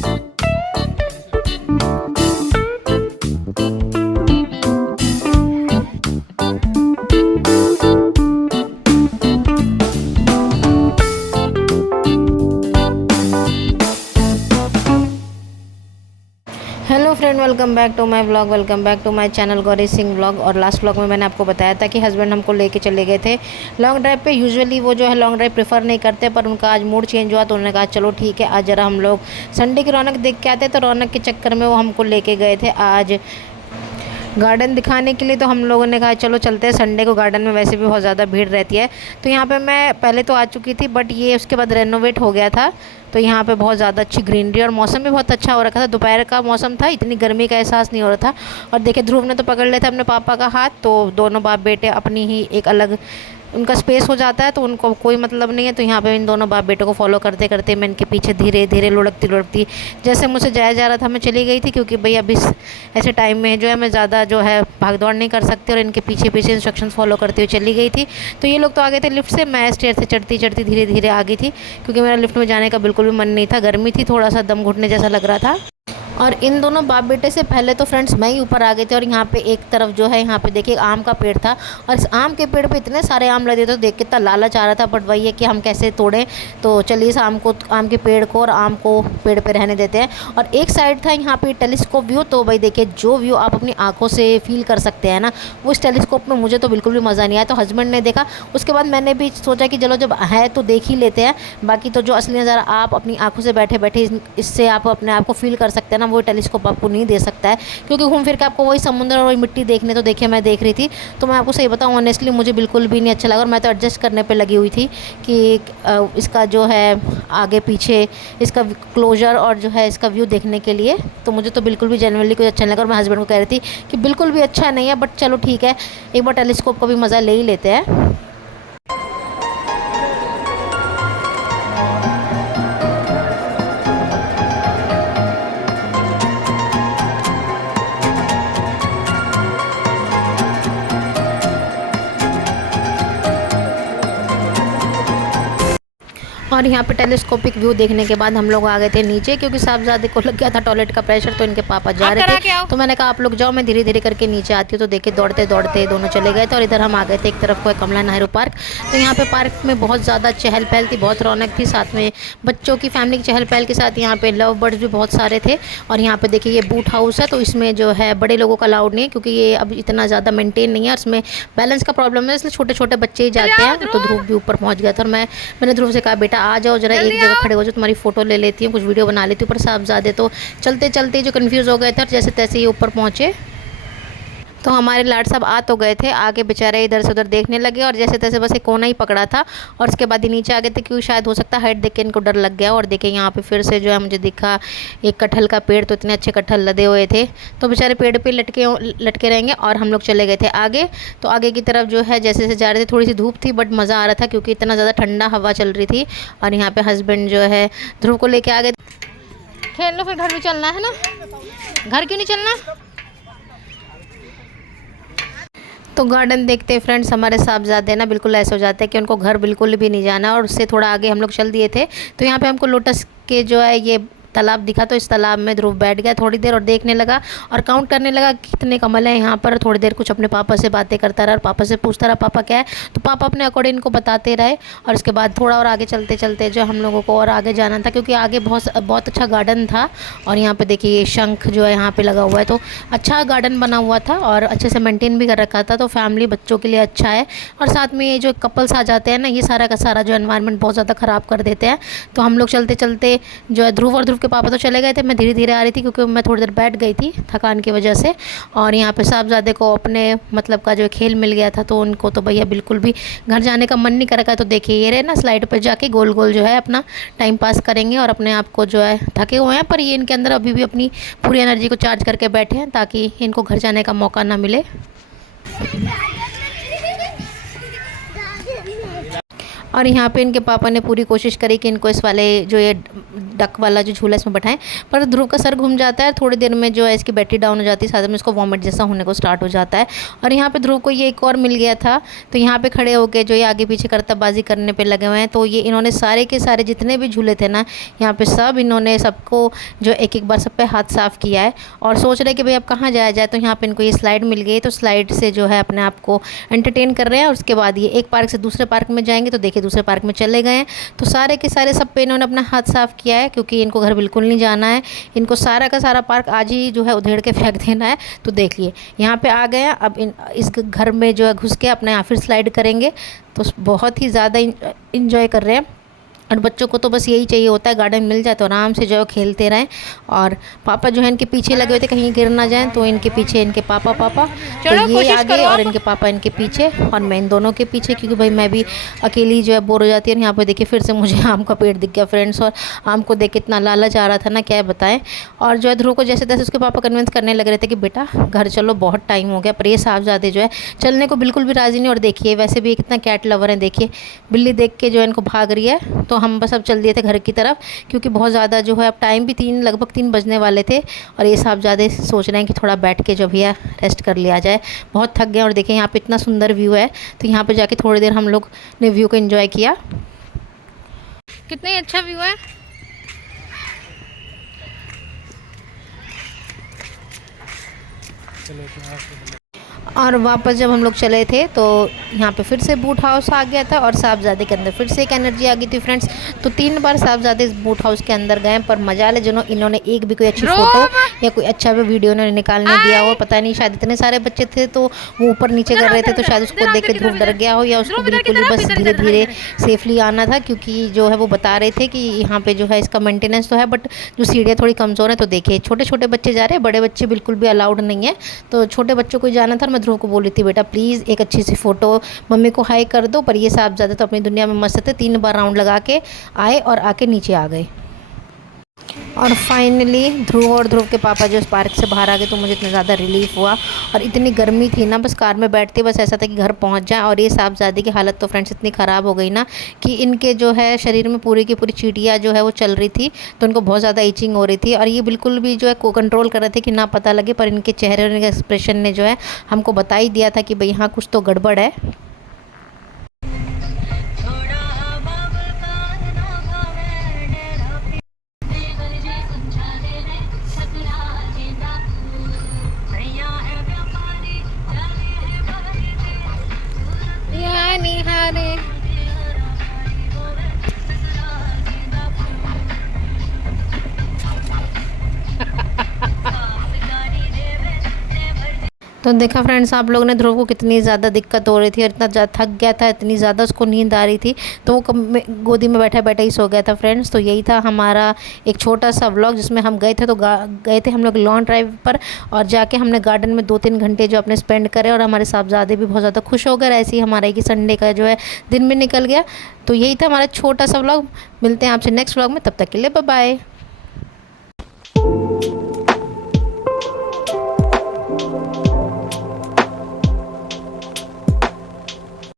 Hello friend, welcome back to my vlog. Welcome back to my channel Gauri Singh vlog. और last vlog में मैंने आपको बताया था कि हस्बैंड हमको लेके चले गए थे लॉन्ग ड्राइव पे। यूजुअली वो जो है लॉन्ग ड्राइव प्रेफर नहीं करते, पर उनका आज मूड चेंज हुआ तो उन्होंने कहा चलो ठीक है, आज ज़रा हम लोग संडे की रौनक देख के आते। तो रौनक के चक्कर में वो हमको लेके गए थे आज गार्डन दिखाने के लिए। तो हम लोगों ने कहा चलो चलते हैं। संडे को गार्डन में वैसे भी बहुत ज़्यादा भीड़ रहती है। तो यहाँ पे मैं पहले तो आ चुकी थी, बट ये उसके बाद रेनोवेट हो गया था। तो यहाँ पे बहुत ज़्यादा अच्छी ग्रीनरी और मौसम भी बहुत अच्छा हो रखा था। दोपहर का मौसम था, इतनी गर्मी का एहसास नहीं हो रहा था। और देखिए ध्रुव ने तो पकड़ लिया था अपने पापा का हाथ। तो दोनों बाप बेटे अपनी ही एक अलग उनका स्पेस हो जाता है, तो उनको कोई मतलब नहीं है। तो यहाँ पे इन दोनों बाप बेटों को फॉलो करते करते मैं इनके पीछे धीरे धीरे लुढ़कती लुढ़कती जैसे मुझसे जाया जा रहा था मैं चली गई थी। क्योंकि भाई अभी ऐसे टाइम में जो है मैं ज़्यादा जो है भाग दौड़ नहीं कर सकती, और इनके पीछे पीछे इंस्ट्रक्शन फॉलो करते हुए चली गई थी। तो ये लोग तो आ गए थे लिफ्ट से, मैं स्टेयर से चढ़ती चढ़ती धीरे धीरे आ गई थी। क्योंकि मेरा लिफ्ट में जाने का बिल्कुल भी मन नहीं था, गर्मी थी, थोड़ा सा दम घुटने जैसा लग रहा था। और इन दोनों बाप बेटे से पहले तो फ्रेंड्स मैं ही ऊपर आ गई थी। और यहाँ पे एक तरफ जो है यहाँ पे देखिए आम का पेड़ था, और इस आम के पेड़ पे इतने सारे आम लगे थे, तो देख के इतना लालच आ रहा था। बट वही है कि हम कैसे तोड़ें। तो चलिए इस आम के पेड़ को और आम को पेड़ पे रहने देते हैं। और एक साइड था यहाँ पे टेलीस्कोप व्यू। तो भाई देखिए जो व्यू आप अपनी आँखों से फील कर सकते हैं ना, वो इस टेलीस्कोप में मुझे तो बिल्कुल भी मज़ा नहीं आया। तो हस्बैंड ने देखा, उसके बाद मैंने भी सोचा कि चलो जब है तो देख ही लेते हैं। बाकी तो जो असली नज़ारा आप अपनी आँखों से बैठे बैठे इससे आप अपने आप को फील कर सकते हैं ना, वो टेलीस्कोप आपको नहीं दे सकता है। क्योंकि घूम फिर के आपको वही समुद्र और वही मिट्टी देखने, तो देखिए मैं देख रही थी। तो मैं आपको सही बताऊं ऑनेस्टली मुझे बिल्कुल भी नहीं अच्छा लगा। और मैं तो एडजस्ट करने पे लगी हुई थी कि इसका जो है आगे पीछे इसका क्लोजर और जो है इसका व्यू देखने के लिए। तो मुझे तो बिल्कुल भी जेन्युइनली कुछ अच्छा नहीं लगा। और मैं हस्बैंड को कह रही थी कि बिल्कुल भी अच्छा नहीं है, बट चलो ठीक है, एक बार टेलीस्कोप का भी मज़ा ले ही लेते हैं। और यहाँ पे टेलीस्कोपिक व्यू देखने के बाद हम लोग आ गए थे नीचे, क्योंकि साहबजादे को लग गया था टॉयलेट का प्रेशर। तो इनके पापा जा रहे थे, तो मैंने कहा आप लोग जाओ, मैं धीरे धीरे करके नीचे आती हूँ। तो देखिए दौड़ते दौड़ते दोनों चले गए थे। और इधर हम आ गए थे, एक तरफ को है कमला नेहरू पार्क। तो यहाँ पे पार्क में बहुत ज़्यादा चहल पहल थी, बहुत रौनक थी। साथ में बच्चों की फैमिली की चहल पहल के साथ यहाँ पे लव बर्ड्स भी बहुत सारे थे। और यहाँ पे देखिए ये बूट हाउस है, तो इसमें जो है बड़े लोगों का अलाउड नहीं है, क्योंकि ये अब इतना ज़्यादा मेंटेन नहीं है, इसमें बैलेंस का प्रॉब्लम है, इसलिए छोटे छोटे बच्चे ही जाते हैं। तो ध्रुव भी ऊपर पहुँच गया था। और मैंने ध्रुव से कहा बेटा आ जाओ जरा, एक जगह खड़े हो जाओ, तुम्हारी फोटो ले लेती हूँ, कुछ वीडियो बना लेती हूँ। पर साहबजादे तो चलते चलते जो कन्फ्यूज़ हो गए थे, और जैसे तैसे ही ऊपर पहुँचे। तो हमारे लाड साहब आ तो गए थे, आगे बेचारे इधर से उधर देखने लगे, और जैसे तैसे बस एक कोना ही पकड़ा था। और उसके बाद ही नीचे आ गए थे, क्योंकि शायद हो सकता है हाइट देख के इनको डर लग गया। और देखिए यहाँ पे फिर से जो है मुझे दिखा एक कटहल का पेड़। तो इतने अच्छे कटहल लदे हुए थे, तो बेचारे पेड़ पे लटके रहेंगे। और हम लोग चले गए थे आगे। तो आगे की तरफ जो है जैसे जैसे जा रहे थे, थोड़ी सी धूप थी, बट मज़ा आ रहा था, क्योंकि इतना ज़्यादा ठंडा हवा चल रही थी। और यहाँ पर हस्बैंड जो है ध्रुव को लेके आ गए। खेल लो, फिर घर भी चलना है ना, घर क्यों नहीं चलना। तो गार्डन देखते फ्रेंड्स हमारे साहबजादे ना बिल्कुल ऐसे हो जाते हैं कि उनको घर बिल्कुल भी नहीं जाना। और उससे थोड़ा आगे हम लोग चल दिए थे, तो यहाँ पे हमको लोटस के जो है ये तालाब दिखा। तो इस तालाब में ध्रुव बैठ गया थोड़ी देर और देखने लगा, और काउंट करने लगा कितने कमल हैं यहाँ पर। थोड़ी देर कुछ अपने पापा से बातें करता रहा, और पापा से पूछता रहा पापा क्या है। तो पापा अपने अकॉर्डिंग इनको बताते रहे। और उसके बाद थोड़ा और आगे चलते चलते जो हम लोगों को और आगे जाना था, क्योंकि आगे बहुत अच्छा गार्डन था। और यहाँ पे देखिए ये शंख जो है यहाँ पे लगा हुआ है। तो अच्छा गार्डन बना हुआ था, और अच्छे से मेंटेन भी कर रखा था। तो फैमिली बच्चों के लिए अच्छा है। और साथ में ये जो कपल्स आ जाते हैं ना, ये सारा का सारा जो एनवायरनमेंट बहुत ज़्यादा ख़राब कर देते हैं। तो हम लोग चलते चलते जो है ध्रुव और ध्रुव के पापा तो चले गए थे, मैं धीरे धीरे आ रही थी, क्योंकि मैं थोड़ी देर बैठ गई थी थकान की वजह से। और यहाँ पे साहबजादे को अपने मतलब का जो खेल मिल गया था, तो उनको तो भैया बिल्कुल भी घर जाने का मन नहीं कर रखा है। तो देखिए ये रहे ना, स्लाइड पे जाके गोल गोल जो है अपना टाइम पास करेंगे, और अपने आप को जो है थके हुए हैं, पर ये इनके अंदर अभी भी अपनी पूरी एनर्जी को चार्ज करके बैठे हैं, ताकि इनको घर जाने का मौका ना मिले। और यहाँ पे इनके पापा ने पूरी कोशिश करी कि इनको इस वाले जो ये डक वाला जो झूला इसमें बैठाएं, पर ध्रुव का सर घूम जाता है। थोड़ी देर में जो है इसकी बैटरी डाउन हो जाती है, साथ में इसको वॉमिट जैसा होने को स्टार्ट हो जाता है। और यहाँ पे ध्रुव को ये एक और मिल गया था, तो यहाँ पे खड़े होके जो ये आगे पीछे करतबबाजी करने पे लगे हुए हैं। तो ये इन्होंने सारे के सारे जितने भी झूले थे ना, यहाँ पे सब इन्होंने सबको जो एक एक बार सब पे हाथ साफ़ किया है और सोच रहे कि भाई अब कहाँ जाया जाए। तो यहाँ पे इनको ये स्लाइड मिल गई, तो स्लाइड से जो है अपने आप को एंटरटेन कर रहे हैं। और उसके बाद ये एक पार्क से दूसरे पार्क में जाएंगे, तो देखिए दूसरे पार्क में चले गए हैं। तो सारे के सारे सब पे इन्होंने अपना हाथ साफ़ किया है, क्योंकि इनको घर बिल्कुल नहीं जाना है। इनको सारा का सारा पार्क आज ही जो है उधेड़ के फेंक देना है। तो देखिए यहाँ पे आ गए, अब इस घर में जो है घुस के अपने यहाँ फिर स्लाइड करेंगे। तो बहुत ही ज़्यादा इंजॉय कर रहे हैं। और बच्चों को तो बस यही चाहिए होता है, गार्डन मिल जाए तो आराम से जो है खेलते रहें। और पापा जो है इनके पीछे लगे हुए थे, कहीं गिर ना जाएं, तो इनके पीछे इनके पापा तो ये आगे और इनके पापा इनके पीछे और मैं इन दोनों के पीछे, क्योंकि भाई मैं भी अकेली जो है बोर हो जाती है। यहाँ पर देखिए फिर से मुझे आम का पेड़ दिख गया फ्रेंड्स, और आम को देख के इतना लालच आ रहा था ना, क्या बताएं। और जो है ध्रुव को जैसे तैसे उसके पापा कन्विंस करने लग रहे थे कि बेटा घर चलो, बहुत टाइम हो गया। पर ये साहबजादे जो है चलने को बिल्कुल भी राज़ी नहीं। और देखिए वैसे भी कितना कैट लवर है, देखिए बिल्ली देख के जो है इनको भाग रही है। तो हम बस अब चल दिए थे घर की तरफ, क्योंकि बहुत ज़्यादा जो है अब टाइम भी लगभग 3 बजने वाले थे। और ये साहबजादे सोच रहे हैं कि थोड़ा बैठ के जो भैया रेस्ट कर लिया जाए, बहुत थक गए। और देखिए यहाँ पे इतना सुंदर व्यू है, तो यहाँ पे जाके थोड़ी देर हम लोग ने व्यू को एंजॉय किया। कितना ही अच्छा व्यू है। और वापस जब हम लोग चले थे तो यहाँ पे फिर से बूट हाउस आ गया था, और साहबजादे के अंदर फिर से एक एनर्जी आ गई थी फ्रेंड्स। तो 3 बार साहबजादे इस बूट हाउस के अंदर गए, पर मजा ले जिन्होंने इन्होंने एक भी कोई अच्छी फ़ोटो या कोई अच्छा भी वीडियो उन्होंने निकालने दिया हो। पता नहीं, शायद इतने सारे बच्चे थे तो वो ऊपर नीचे कर रहे थे, तो शायद उसको देख के ध्रुव डर गया हो, या उसको बिल्कुल ही बस धीरे धीरे सेफली आना था। क्योंकि जो है वो बता रहे थे कि यहाँ पर जो है इसका मेंटेनेंस तो है, बट जो सीढ़ियाँ थोड़ी कमज़ोर है। तो देखिए छोटे छोटे बच्चे जा रहे हैं, बड़े बच्चे बिल्कुल भी अलाउड नहीं है। तो छोटे बच्चों को जाना था। और मैं ध्रुव को बोल रही थी, बेटा प्लीज़ एक अच्छी सी फ़ोटो मम्मी को हाई कर दो। पर ये साहबजादे तो अपनी दुनिया में मस्त थे, 3 बार राउंड लगा के आए और आके नीचे आ गए। और फाइनली ध्रुव और ध्रुव के पापा जो इस पार्क से बाहर आ गए, तो मुझे इतना ज़्यादा रिलीफ हुआ। और इतनी गर्मी थी ना, बस कार में बैठते बस ऐसा था कि घर पहुंच जाए। और ये साहबजादी की हालत तो फ्रेंड्स इतनी ख़राब हो गई ना, कि इनके जो है शरीर में पूरी की पूरी चींटियाँ जो है वो चल रही थी। तो इनको बहुत ज़्यादा इचिंग हो रही थी, और ये बिल्कुल भी जो है को कंट्रोल कर रहे थे कि ना पता लगे। पर इनके चेहरे और इनके एक्सप्रेशन ने जो है हमको बता ही दिया था कि भाई हाँ कुछ तो गड़बड़ है। तो देखा फ्रेंड्स आप लोगों ने ध्रुव को कितनी ज़्यादा दिक्कत हो रही थी, और इतना थक गया था, इतनी ज़्यादा उसको नींद आ रही थी, तो वो गोदी में बैठा बैठा ही सो गया था फ्रेंड्स। तो यही था हमारा एक छोटा सा व्लॉग, जिसमें हम गए थे, तो गए थे हम लोग लॉन्ग ड्राइव पर, और जाके हमने गार्डन में 2-3 घंटे जो अपने स्पेंड करे। और हमारे साहबजादे भी बहुत ज़्यादा खुश हो गए। ऐसे ही हमारा एक संडे का जो है दिन में निकल गया। तो यही था हमारा छोटा सा व्लॉग। मिलते हैं आपसे नेक्स्ट व्लॉग में, तब तक के लिए बाय बाय।